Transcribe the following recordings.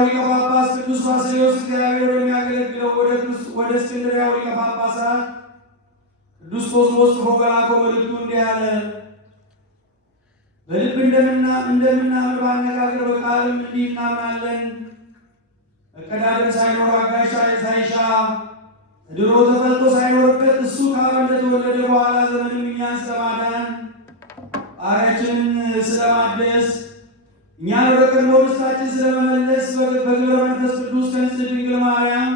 የእስክንድርያው ሊቀ ጳጳስ ቅዱስ ባስልዮስ እግዚአብሔር የሚያገለግለው ወደ እስክንድርያው ሊቀ ጳጳሳት ቅዱስ ቆስሞስ ጽፎ በላከው መልእክቱ እንዲህ አለ። በልብ እንደምናምን በአነጋገር በቃልም እንዲህ እናምናለን። መቀዳደም ሳይኖር አጋዥ ሳይሻ ድሮ ተፈልጦ ሳይኖርበት እሱ ከአብ እንደተወለደ በኋላ ዘመንም እኛን ስለማዳን ባሕርያችንን ስለማደስ እኛን ወደ ቀድሞ ርስታችን ስለመመለስ በግብረ መንፈስ ቅዱስ ከንጽሕት ድንግል ማርያም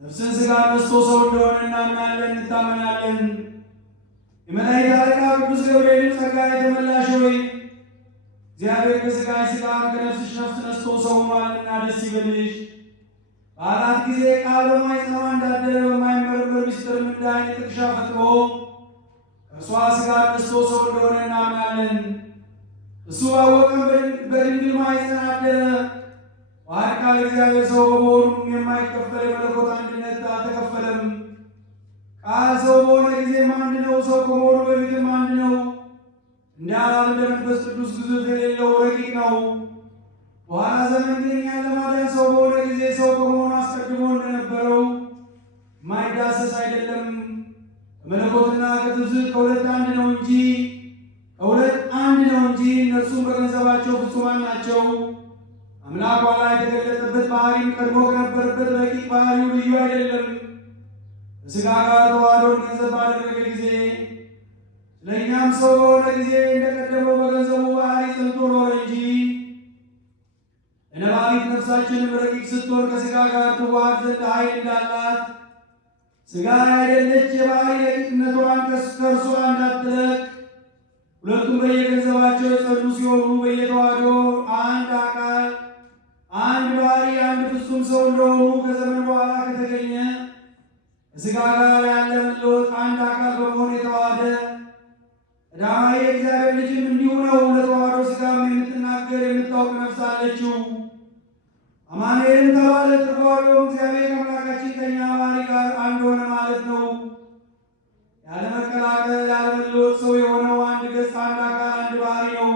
ነፍስን ሥጋ ነስቶ ሰው እንደሆነ እናምናለን እንታመናለን። የመላእክት አለቃ ቅዱስ ገብርኤልን ጸጋ የተመላሽ ሆይ እግዚአብሔር ከሥጋሽ ሥጋ ከነፍስሽ ነፍስ ነስቶ ሰው ሆኗልና ደስ ይበልሽ። በአራት ጊዜ ቃል በማኅፀኗ እንዳደረ በማይመረመር ምስጢርም እንደ ዓይን ጥቅሻ ፈጥሮ ከእርሷ ሥጋ ነስቶ ሰው እንደሆነ እናምናለን። እሱ ባወቀም በድንግል ማኅፀን አደረ። ዋሕድ ቃል እግዚአብሔር ሰው በመሆኑም የማይከፈል የመለኮት አንድነት አልተከፈለም። ቃል ሰው በሆነ ጊዜም አንድ ነው፣ ሰው ከመሆኑ በፊትም አንድ ነው። እንደ አብ እንደ መንፈስ ቅዱስ ግዙፍ የሌለው ረቂቅ ነው። በኋላ ዘመን ግን እኛን ለማዳን ሰው በሆነ ጊዜ ሰው ከመሆኑ አስቀድሞ እንደነበረው የማይዳሰስ አይደለም። ከመለኮትና ከትስብእት ከሁለት አንድ ነው እንጂ እነርሱም በገንዘባቸው ፍጹማን ናቸው። አምላክ ኋላ የተገለጠበት ባህሪም ቀድሞ ከነበረበት ረቂቅ ባህሪው ልዩ አይደለም። ከሥጋ ጋር ተዋህዶን ገንዘብ ባደረገ ጊዜ ለእኛም ሰው በሆነ ጊዜ እንደቀደመው በገንዘቡ ባህሪ ጸንቶ ኖረ እንጂ ለነባቢት ነፍሳችንም ረቂቅ ስትሆን ከሥጋ ጋር ትዋሃድ ዘንድ ኃይል እንዳላት ሥጋ ያይደለች የባህሪ ረቂቅነቷን ከእርሷ እንዳትለቅ ሁለቱም በየገንዘባቸው የጸኑ ሲሆኑ በየተዋህዶ አንድ አካል አንድ ባህሪ አንድ ፍጹም ሰው እንደሆኑ ከዘመን በኋላ ከተገኘ ከሥጋ ጋር ያለ መለወጥ አንድ አካል በመሆን የተዋሃደ ቀዳማዊ የእግዚአብሔር ልጅም እንዲሁ ነው። ለተዋህዶ ሥጋም የምትናገር የምታውቅ ነፍስ አለችው። አማኑኤልም ተባለ። ትርጓሜውም እግዚአብሔር አምላካችን ከእኛ ባህሪ ጋር አንድ ሆነ ማለት ነው። ያለ መቀላቀል ያለ መለወጥ ሰው የሆነው አንድ ገጽ አንድ አካል አንድ ባህሪ ነው።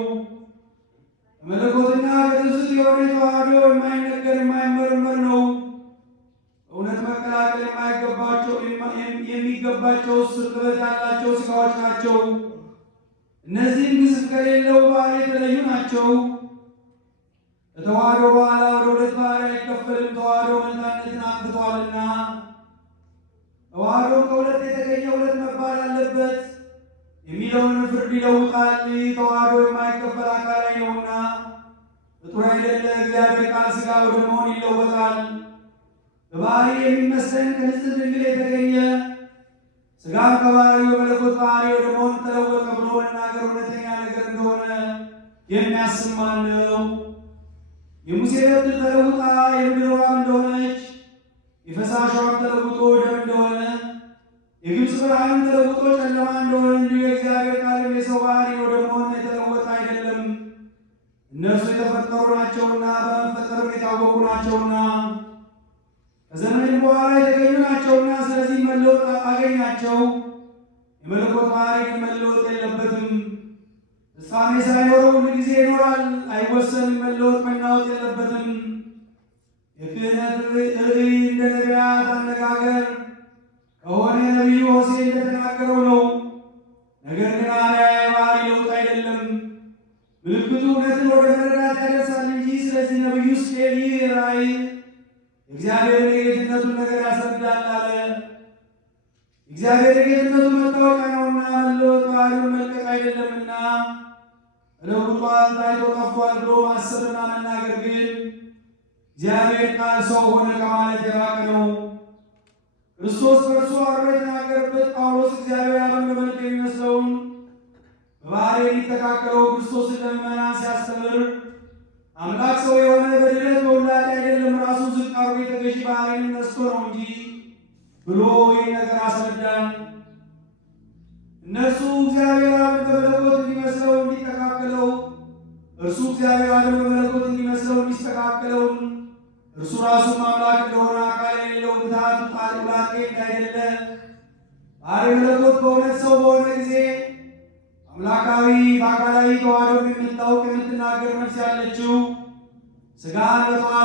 ከመለኮትና ከትስብእት የሆነ ተዋህዶ የማይነገር የማይመረመር ነው። እውነት መቀላቀል የሚገባቸው ስርክበት ያላቸው ሥጋዎች ናቸው። እነዚህም ግዝፍ ከሌለው ባህሪ የተለዩ ናቸው። ከተዋህዶ በኋላ ወደ ሁለት ባህሪ አይከፈልም፣ ተዋህዶ መንታነትን አጥፍቷልና። ተዋህዶ ከሁለት የተገኘ ሁለት መባል አለበት የሚለውን ፍርድ ይለውጣል። ተዋህዶ የማይከፈል አካላዊ ነውና ፍጡር አይደለ። እግዚአብሔር ቃል ሥጋ ወደ መሆን ይለወጣል። በባህሪ የሚመስለን ከንጽሕት ድንግል የተገኘ ሥጋም ከባህሪው በመለኮት ባህሪ ወደ መሆን ተለወጠ ብሎ መናገር እውነተኛ ነገር እንደሆነ የሚያስብ ማን ነው? የሙሴ በትር ተለውጣ የምድር ውሃ እንደሆነች የፈሳሽ ውሃ ተለውጦ ደም እንደሆነ የግብፅ ብርሃን ተለውጦ ጨለማ እንደሆነ እንዲሁ የእግዚአብሔር ቃልም የሰው ባህሪ ወደ መሆን የተለወጠ አይደለም። እነርሱ የተፈጠሩ ናቸውና በመፈጠርም የታወቁ ናቸውና ከዘመንም በኋላ የተገኙ ናቸውና ስለዚህ መለወጥ አገኛቸው። የመለኮት ባህሪ መለወጥ የለበትም። ፍጻሜ ሳይኖረው ሁል ጊዜ ይኖራል፣ አይወሰንም። መለወጥ መናወጥ የለበትም። የክህነት ርዕይ እንደ ነቢያት አነጋገር ከሆነ ነቢዩ ሆሴዕ እንደተናገረው ነው። ነገር ግን አርአያ የባህሪ ለውጥ አይደለም። ምልክቱ እውነትን ወደ መረዳት ያደርሳል እንጂ። ስለዚህ ነቢዩ ሕዝቅኤል ይህ ራእይ እግዚአብሔር የጌትነቱን ነገር ያስረዳል አለ። እግዚአብሔር የጌትነቱ መታወቂያ ነውና መለወጥ ባህሪውን መልቀቅ አይደለምና ተለውጧል፣ ታይቶ ጠፍቷል ብሎ ማሰብና መናገር ግን እግዚአብሔር ቃል ሰው ሆነ ከማለት የራቀ ነው። ክርስቶስ በእርሱ አድሮ የተናገረበት ጳውሎስ እግዚአብሔር አብን በመልክ የሚመስለውን በባህሪ የሚተካከለው ክርስቶስን ለምእመናን ሲያስተምር አምላክ ሰው የሆነ በድነት በውላጤ አይደለም ራሱን ዝቅ አድርጎ የተገዢ ባህሪን ነስቶ ነው እንጂ ብሎ ይህ ነገር አስረዳን። እነርሱ እግዚአብሔር አብን በመለኮት እንዲመስለው እንዲተካከለው እርሱ እግዚአብሔር አብን በመለኮት እንዲመስለው እንዲስተካከለውን እርሱ ራሱም አምላክ እንደሆነ አካል የሌለው ምትሃት ውላጤ እንዳይደለ ባህሪ መለኮት በእውነት ሰው በሆነ ጊዜ አምላካዊ በአካላዊ ተዋህዶ የምታውቅ የምትናገር ነፍስ ያለችው ሥጋን በተዋህዶ